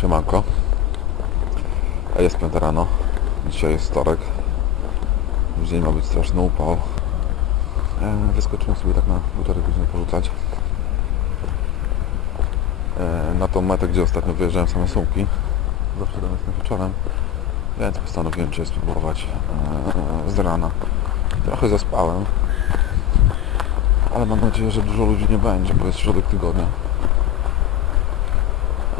Siemanko. A jest piąta rano. Dzisiaj jest wtorek. W dzień ma być straszny upał. E, Wyskoczyłem sobie tak na półtorej godziny porzucać. E, Na tą metę, gdzie ostatnio wyjeżdżałem same sumki. Zawsze tam jestem wieczorem. Więc postanowiłem Cię spróbować e, z rana. Trochę zaspałem. Ale mam nadzieję, że dużo ludzi nie będzie, bo jest środek tygodnia.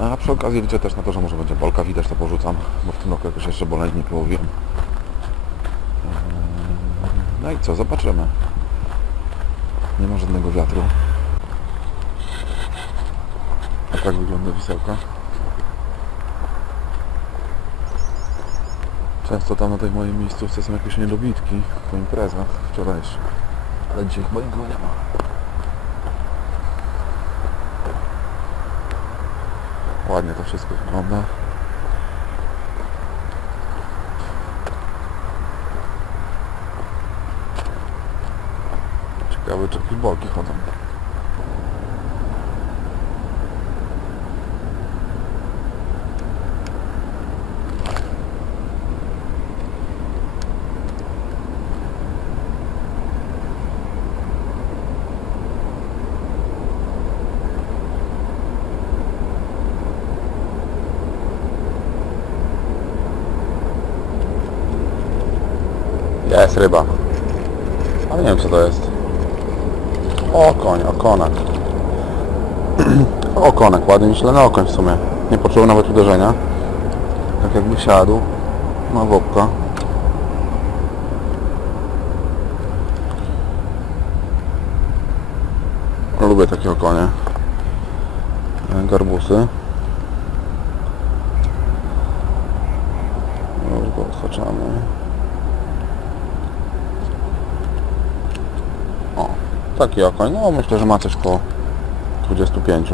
A przy okazji liczę też na to, że może będzie bolka, widać to porzucam, bo w tym roku jakoś jeszcze boleń połowiłem. No i co, zobaczymy. Nie ma żadnego wiatru. A tak wygląda wisełka. Często tam na tej mojej miejscówce są jakieś niedobitki po imprezach wczorajszych. Ale dzisiaj chyba nie ma. Ładnie to wszystko wygląda. Ciekawe czy jakieś boki chodzą. Jest ryba. Ale nie wiem co to jest. O koń, okonek. okonek, ładny myślany okoń w sumie. Nie poczuł nawet uderzenia. Tak jakby siadł. Ma wopka. Lubię takie okonie. Garbusy. Już go odhaczamy. O, taki okoń. No myślę, że ma coś koło 25.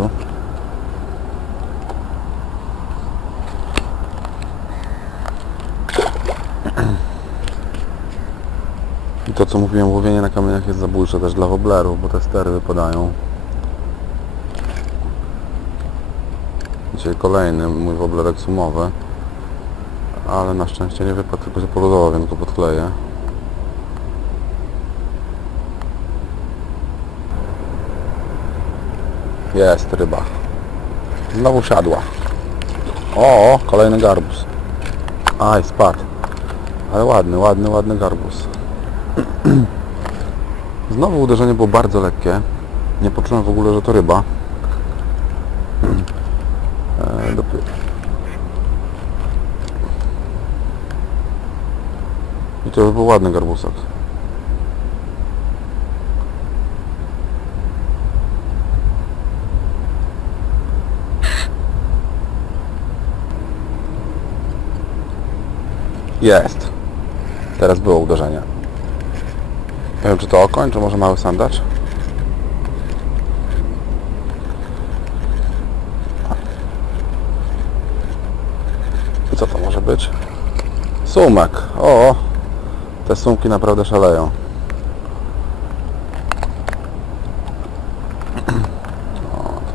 I to co mówiłem, łowienie na kamieniach jest zabójcze też dla woblerów, bo te stery wypadają. Dzisiaj kolejny mój woblerek sumowy. Ale na szczęście nie wypadł, tylko się poluzował, więc go podkleję. Jest ryba. Znowu siadła. O, kolejny garbus. Aj, spadł. Ale ładny, ładny, ładny garbus. Znowu uderzenie było bardzo lekkie. Nie poczułem w ogóle, że to ryba. E. I to już był ładny garbusek. Jest. Teraz było uderzenie. Nie wiem czy to okoń, czy może mały sandacz? Co to może być? Sumek. O! Te sumki naprawdę szaleją. O.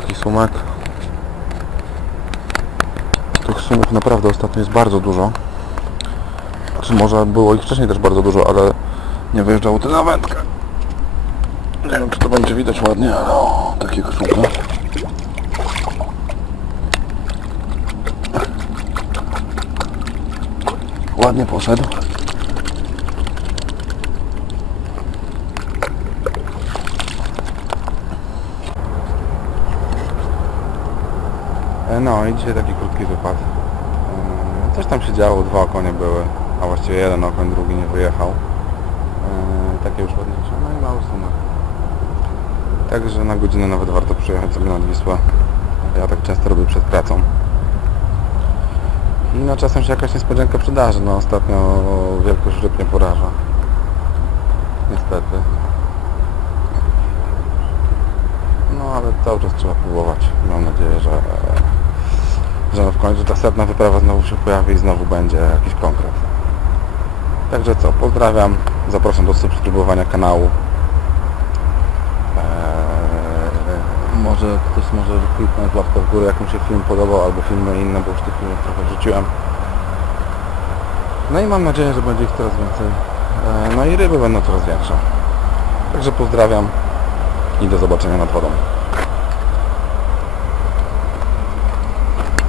Taki sumek. Tych sumów naprawdę ostatnio jest bardzo dużo. Czy może było ich wcześniej też bardzo dużo, ale nie wyjeżdżało to na wędkę. Nie wiem czy to będzie widać ładnie, ale o, takiego sumka. Ładnie poszedł. No i dzisiaj taki krótki wypad. E, Coś tam się działo, dwa okonie były, a właściwie jeden okoń, drugi nie wyjechał. E, Takie już ładniejsze, no i mały sumek. Także na godzinę nawet warto przyjechać sobie nad Wisłę. Ja tak często robię przed pracą. I no czasem się jakaś niespodzianka przydarzy. No ostatnio wielkość ryb nie poraża. Niestety. No ale cały czas trzeba próbować. Mam nadzieję, że, że w końcu ta setna wyprawa znowu się pojawi i znowu będzie jakiś konkret. Także co, pozdrawiam. Zapraszam do subskrybowania kanału. Eee, może ktoś może kliknąć łapkę w górę, jak mu się film podobał, albo filmy inne, bo już tych filmów trochę wrzuciłem. No i mam nadzieję, że będzie ich coraz więcej. Eee, no i ryby będą coraz większe. Także pozdrawiam i do zobaczenia nad wodą.